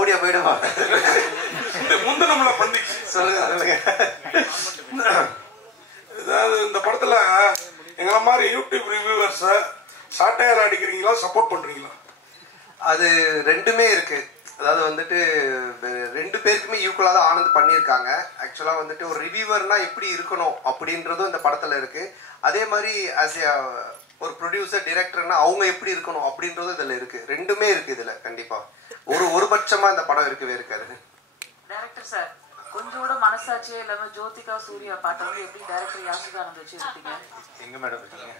ஓடியா போயிடுவா முந்தனம்ல பண்ணிச்சு. சொல்லுங்க. அதாவது இந்த படத்துல எங்களை மாதிரி யூடியூப் ரிவ்யூவர்ஸ் சாட்டையார் அடிக்கிறீங்களா, சப்போர்ட் பண்றீங்களா? அது ரெண்டுமே இருக்கு. அதாவது வந்துட்டு ரெண்டு பேருக்குமே ஈக்குவலா தான் ஆனந்த் பண்ணியிருக்காங்க. ஆக்சுவலா வந்துட்டு ஒரு ரிவ்யூவர்னா எப்படி இருக்கணும் அப்படின்றதும் இந்த படத்துல இருக்கு. அதே மாதிரி ஆஸ் ஒரு ப்ரொடியூசர் டைரக்டர்னா அவங்க எப்படி இருக்கணும் அப்படின்றதும் இதுல இருக்கு. ரெண்டுமே இருக்கு இதுல. கண்டிப்பா ஒரு பட்சமா இந்த படம் இருக்கவே இருக்காது. டைரக்டர் சார், கொஞ்சம் கூட மனசாட்சியே இல்லாம ஜோதிகா சூர்யா பாட்டை வந்து எப்படி டைரக்டர் யாசிகானந்த் வச்சு எடுத்தீங்க? எங்க மேடம் இருக்கீங்க?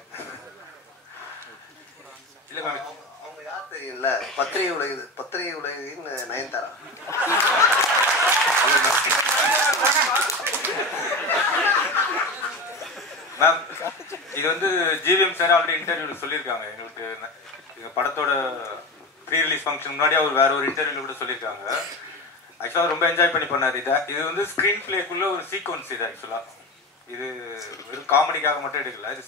இல்ல மேடம் அவங்க யார் தெரியல. பத்திரிகை உலகின் நயன்தாரா. மேம், இது வந்து ஜிவிஎம் சார் ஆல்ரெடி இன்டர்வியூல சொல்லியிருக்காங்க. எங்களுக்கு எங்க படத்தோட ப்ரீ ரிலீஸ் ஃபங்க்ஷன் முன்னாடி அவர் வேற ஒரு இன்டர்வியூல கூட சொல்லியிருக்காங்க. ஆக்சுவலாக ரொம்ப என்ஜாய் பண்ணி பண்ணார். இது வந்து ஸ்க்ரீன் பிளேக்குள்ள ஒரு சீக்வன்ஸ். இது ஆக்சுவலாக இது வெறும் காமெடிக்காக மட்டும் எடுக்கல. இது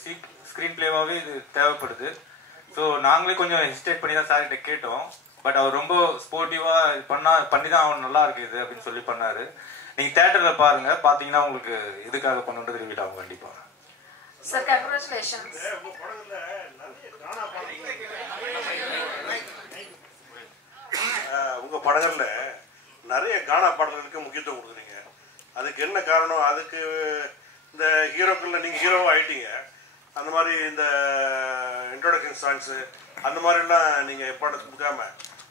ஸ்க்ரீன் பிளேவாகவே இது தேவைப்படுது. ஸோ நாங்களே கொஞ்சம் ஹெசிடேட் பண்ணி தான் சார்கிட்ட கேட்டோம். பட் அவர் ரொம்ப ஸ்போர்ட்டிவா பண்ணி தான் அவன் நல்லா இருக்கு இது அப்படின்னு சொல்லி பண்ணாரு. நீங்க தியேட்டர்ல பாருங்க, பாத்தீங்கன்னா உங்களுக்கு எதுக்காக பண்ணுன்றது ரிவீல் ஆகும் கண்டிப்பா. Sir congratulations. உங்க படங்கள்ல நிறைய கானா பாடல்களுக்கு முக்கியத்துவம் கொடுக்குறீங்க. அதுக்கு என்ன காரணம்? அதுக்கு இந்த ஹீரோக்கள்ல நீங்க ஹீரோவா ஆயிட்டீங்க. அந்த மாதிரி இந்த இன்ட்ரோடக்ஷன் சாங்ஸ் அந்த மாதிரிலாம் நீங்க படத்துக்கு கொடுக்காம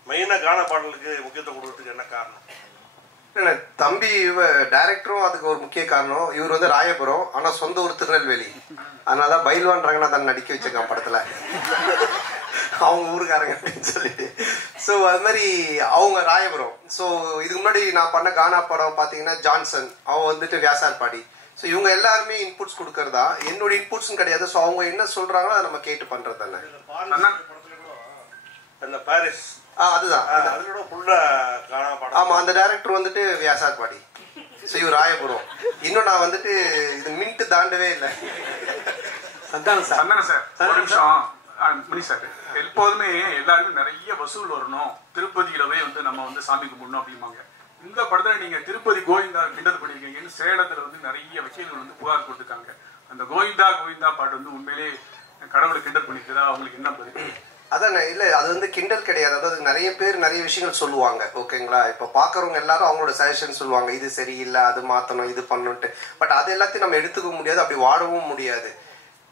மெயினா கானா பாடலுக்கு முக்கியத்துவம் கொடுக்கறதுக்கு என்ன காரணம்? தம்பி டைரக்டரும் அதுக்கு ஒரு முக்கிய காரணம். இவர் வந்து ராயபுரம், ஆனா சொந்த ஊர் திருநெல்வேலி. அதனாலதான் பைல்வான் ரங்கநாதன் நடிக்க வச்சிருக்கான் படத்துல, அவங்க ஊருக்காரங்க அப்படின்னு சொல்லிட்டு. ஸோ அது மாதிரி அவங்க ராயபுரம். ஸோ இதுக்கு முன்னாடி நான் பண்ண கானா படம் பாத்தீங்கன்னா ஜான்சன், அவன் வந்துட்டு வியாசார்பாடி. ஸோ இவங்க எல்லாருமே இன்புட்ஸ் கொடுக்கறதா, என்னோட இன்புட்ஸ் கிடையாது. ஸோ அவங்க என்ன சொல்றாங்களோ அதை நம்ம கேட்டு பண்றது தானே. பாரிஸ் அதுதான். ஆமா, அந்த டைரக்டர் வந்துட்டு வியாசார்பாடி. ஸோ இவர் ராயபுரம். இன்னும் நான் வந்துட்டு இது மின்ட்டு தாண்டவே இல்லை. சந்தானம் சார் ஒரு நிமிஷம். மணி சார், எப்போதுமே எல்லாருமே நிறைய வசூல் வரணும், திருப்பதியில போய் வந்து நம்ம வந்து சாமி கும்பிடணும் அப்படிம்பாங்க. இந்த படத்துல நீங்க திருப்பதி கோவிந்தா கிண்டல் பண்ணிருக்கீங்கன்னு சேலத்துல வந்து நிறைய வக்கீல்கள் வந்து புகார் கொடுத்துருக்காங்க. அந்த கோவிந்தா கோவிந்தா பாட்டு வந்து உண்மையிலே கடவுளை கிண்டல் பண்ணிக்கிறதா, அவங்களுக்கு என்ன பதில்? அதான் இல்ல, அது வந்து கிண்டல் கிடையாது. அதாவது நிறைய பேர் நிறைய விஷயங்கள் சொல்லுவாங்க, ஓகேங்களா. இப்ப பாக்குறவங்க எல்லாரும் அவங்களோட சஜஷன் சொல்லுவாங்க, இது சரியில்லை, அது மாத்தணும், இது பண்ணணும்ட்டு. பட் அது எல்லாத்தையும் நம்ம எடுத்துக்க முடியாது, அப்படி வாழவும் முடியாது.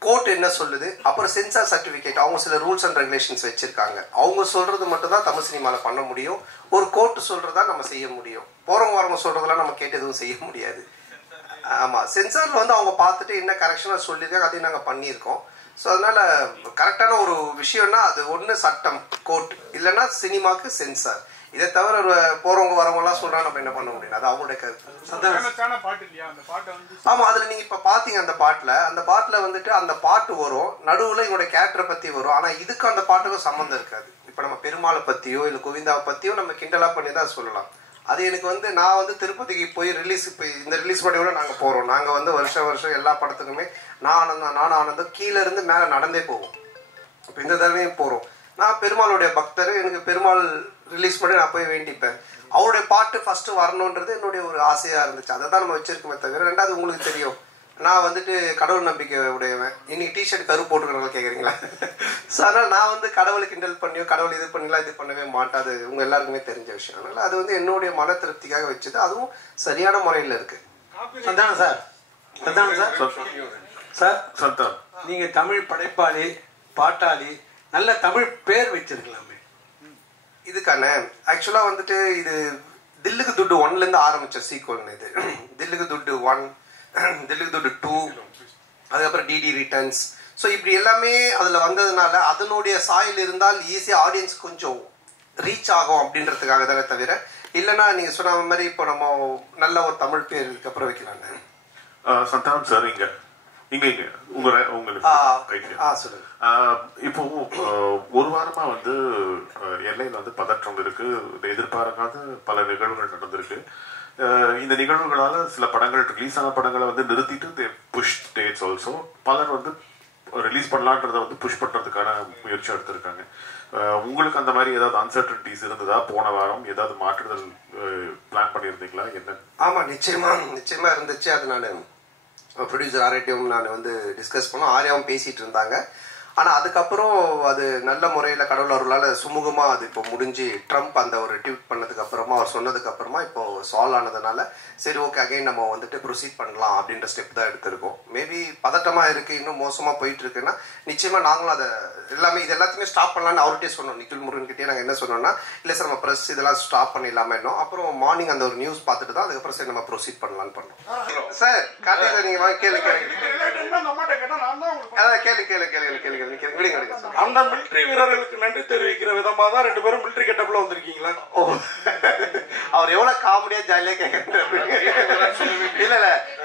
கோர்ட் என்ன சொல்லுது, அப்புறம் சென்சார் சர்டிபிகேட், அவங்க சில ரூல்ஸ் அண்ட் ரெகுலேஷன்ஸ் வச்சிருக்காங்க. அவங்க சொல்றது மட்டும் தான் தமிழ் சினிமால பண்ண முடியும். ஒரு கோர்ட் சொல்றதா நம்ம செய்ய முடியும். போறவங்க வரவங்க சொல்றதெல்லாம் நம்ம கேட்டு எதுவும் செய்ய முடியாது. ஆமா, சென்சார்ல வந்து அவங்க பார்த்துட்டு என்ன கரெக்ஷனா சொல்லியிருக்காங்க, அதையும் நாங்க பண்ணியிருக்கோம். ஸோ அதனால கரெக்டான ஒரு விஷயம்னா அது ஒன்று சட்டம் கோர்ட், இல்லைன்னா சினிமாக்கு சென்சார். இதை தவிர போறவங்க வரவங்க எல்லாம் சொல்றாங்க, நம்ம என்ன பண்ண முடியும், அது அவங்களுடைய கருத்து. ஆமா, அதுல நீங்க இப்ப பாத்தீங்க அந்த பாட்டுல வந்துட்டு அந்த பாட்டு வரும், நடுவுல எங்களுடைய கேரக்டரை பத்தி வரும். ஆனா இதுக்கு அந்த பாட்டுக்கும் சம்மந்தம் இருக்காது. இப்ப நம்ம பெருமாளை பத்தியோ இல்ல கோவிந்தாவை பத்தியோ நம்ம கிண்டலா பண்ணி தான் சொல்லலாம். அது எனக்கு வந்து நான் வந்து திருப்பதிக்கு போய் ரிலீஸ், இப்போ இந்த ரிலீஸ் பண்ணி கூட நாங்கள் போகிறோம். நாங்கள் வந்து வருஷம் எல்லா படத்துக்குமே நானும் ஆனந்தம் கீழே இருந்து மேலே நடந்தே போவோம். இப்போ இந்த தடவையும் போகிறோம். நான் பெருமாளுடைய பக்தர், எனக்கு பெருமாள் ரிலீஸ் பண்ணி நான் போய் வேண்டிப்பேன். அவருடைய பாட்டு ஃபர்ஸ்ட் வரணுன்றது என்னுடைய ஒரு ஆசையாக இருந்துச்சு. அதை தான் நம்ம வச்சிருக்கோமே தவிர. ரெண்டாவது உங்களுக்கு தெரியும், நான் வந்துட்டு கடவுள் நம்பிக்கை உடையவன். இன்னைக்கு டிஷர்ட் கரு போட்டுக்கிறவங்க கேட்குறீங்களா? ஸோ அதனால நான் வந்து கடவுளை கிண்டல் பண்ணியோ கடவுள் இது பண்ணலாம் இது பண்ணவே மாட்டாது, உங்க எல்லாருக்குமே தெரிஞ்ச விஷயம். அதனால அது வந்து என்னுடைய மன திருப்திக்காக வச்சது, அதுவும் சரியான முறையில் இருக்கு. சந்தானம் சார், நீங்க தமிழ் படைப்பாளி, பாட்டாளி, நல்ல தமிழ் பேர் வச்சிருக்கலாமே. இதுக்கான ஆக்சுவலா வந்துட்டு இது தில்லுக்கு துட்டு 1ல இருந்து ஆரம்பிச்ச சீக்வல். இது தில்லுக்கு துட்டு 1, தில்லுக்கு துட்டு 2, அதுக்கப்புறம் டிடி ரிட்டர்ன்ஸ். ஸோ இப்படி எல்லாமே அதுல வந்ததுனால அதனுடைய சாயில் இருந்தால் ஈஸியா ஆடியன்ஸ் கொஞ்சம் ரீச் ஆகும் அப்படின்றதுக்காக தானே தவிர, இல்லைன்னா நீங்க சொன்ன மாதிரி இப்போ நம்ம நல்ல ஒரு தமிழ் பேர் இதுக்கப்புறம் வைக்கலாங்க. சந்தானம் சார், இங்க உங்களுக்கு சொல்லுங்க. இப்போ ஒரு வாரமா வந்து எல்லையில வந்து பதற்றம் இருக்கு, எதிர்பாராத பல நிகழ்வுகள் நடந்திருக்கு. இந்த நிகழ்வுகளால சில படங்கள் ரிலீஸ் ஆன படங்களை வந்து நிறுத்திட்டு புஷ் டேட்ஸ் ஆல்சோ. பலர் வந்து ரிலீஸ் பண்ணலான்றத வந்து புஷ் பண்றதுக்கான முயற்சி எடுத்திருக்காங்க. உங்களுக்கு அந்த மாதிரி ஏதாவது அன்சர்டனிட்டிஸ் இருந்ததா? போன வாரம் ஏதாவது மாற்றுதல் பிளான் பண்ணியிருந்தீங்களா? என்ன? ஆமா, நிச்சயமா இருந்துச்சு. அது நான் ப்ரொடியூசர் ஆர்யாட்டையும் நான் வந்து டிஸ்கஸ் பண்ணோம். ஆர்யாவும் பேசிட்டு இருந்தாங்க. ஆனா அதுக்கப்புறம் அது நல்ல முறையில கடவுள் அவர்களால சுமூகமா அது இப்போ முடிஞ்சு ட்ரம்ப் அந்த ஒரு ட்வீட் பண்ணதுக்கு அப்புறமா அவர் சொன்னதுக்கு அப்புறமா இப்போ சால்வ் ஆனதுனால சரி ஓகே அகைன் நம்ம வந்துட்டு ப்ரொசீட் பண்ணலாம் அப்படின்ற ஸ்டெப் தான் எடுத்திருக்கோம். மேபி பதட்டமா இருக்கு, இன்னும் மோசமா போயிட்டு இருக்குன்னா நிச்சயமா நாங்களும் அதை இது எல்லாத்தையுமே ஸ்டாப் பண்ணலாம்னு அவர்கிட்டே சொன்னோம். நிக்கில் முருகன் கிட்டே நாங்கள் என்ன சொன்னோம்னா இல்லை சார் நம்ம ப்ரெஸ் இதெல்லாம் ஸ்டாப் பண்ணிடலாமே இன்னும். அப்புறம் மார்னிங் அந்த ஒரு நியூஸ் பார்த்துட்டு தான் அதுக்கப்புறம் சரி நம்ம ப்ரொசீட் பண்ணலான்னு பண்ணோம். சார் கார்த்திகை சார் நீங்க வாங்க கேளு அந்த மிலிட்டரி வீரர்களுக்கு நன்றி தெரிவிக்கிற விதமா தான் 2 பேரும் மிலிட்டரி கெட்டப்ல வந்திருக்கீங்களா? அவர் எவ்வளவு காமெடியா ஜாலியா கேட்கறாரு. இல்ல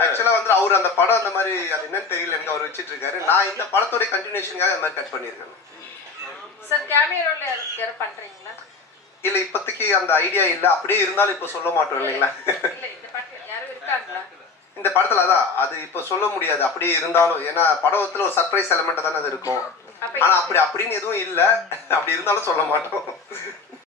ஆக்சுவலா வந்து அவர் அந்த படம் அந்த மாதிரி அது என்னன்னு தெரியல அவர் வச்சிட்டு இருக்காரு. நான் இந்த படத்தோட கண்டினியூஷனுக்காக அந்த மாதிரி கட் பண்ணிருக்கேன். சார் கேமியோல யார பண்றீங்களா? இல்ல இப்போதைக்கு அந்த ஐடியா இல்ல. அப்படியே இருந்தாலும் இப்ப சொல்ல மாட்டோம் இல்லைங்களா? இல்ல இந்த படத்துல யாரும் இருக்காங்களா? இந்த படத்துல அதான் அது இப்ப சொல்ல முடியாது. அப்படியே இருந்தாலும் ஏன்னா படத்துல ஒரு சர்ப்ரைஸ் எலிமெண்ட் தானே அது இருக்கும். ஆனா அப்படின்னு எதுவும் இல்ல. அப்படி இருந்தாலும் சொல்ல மாட்டோம்.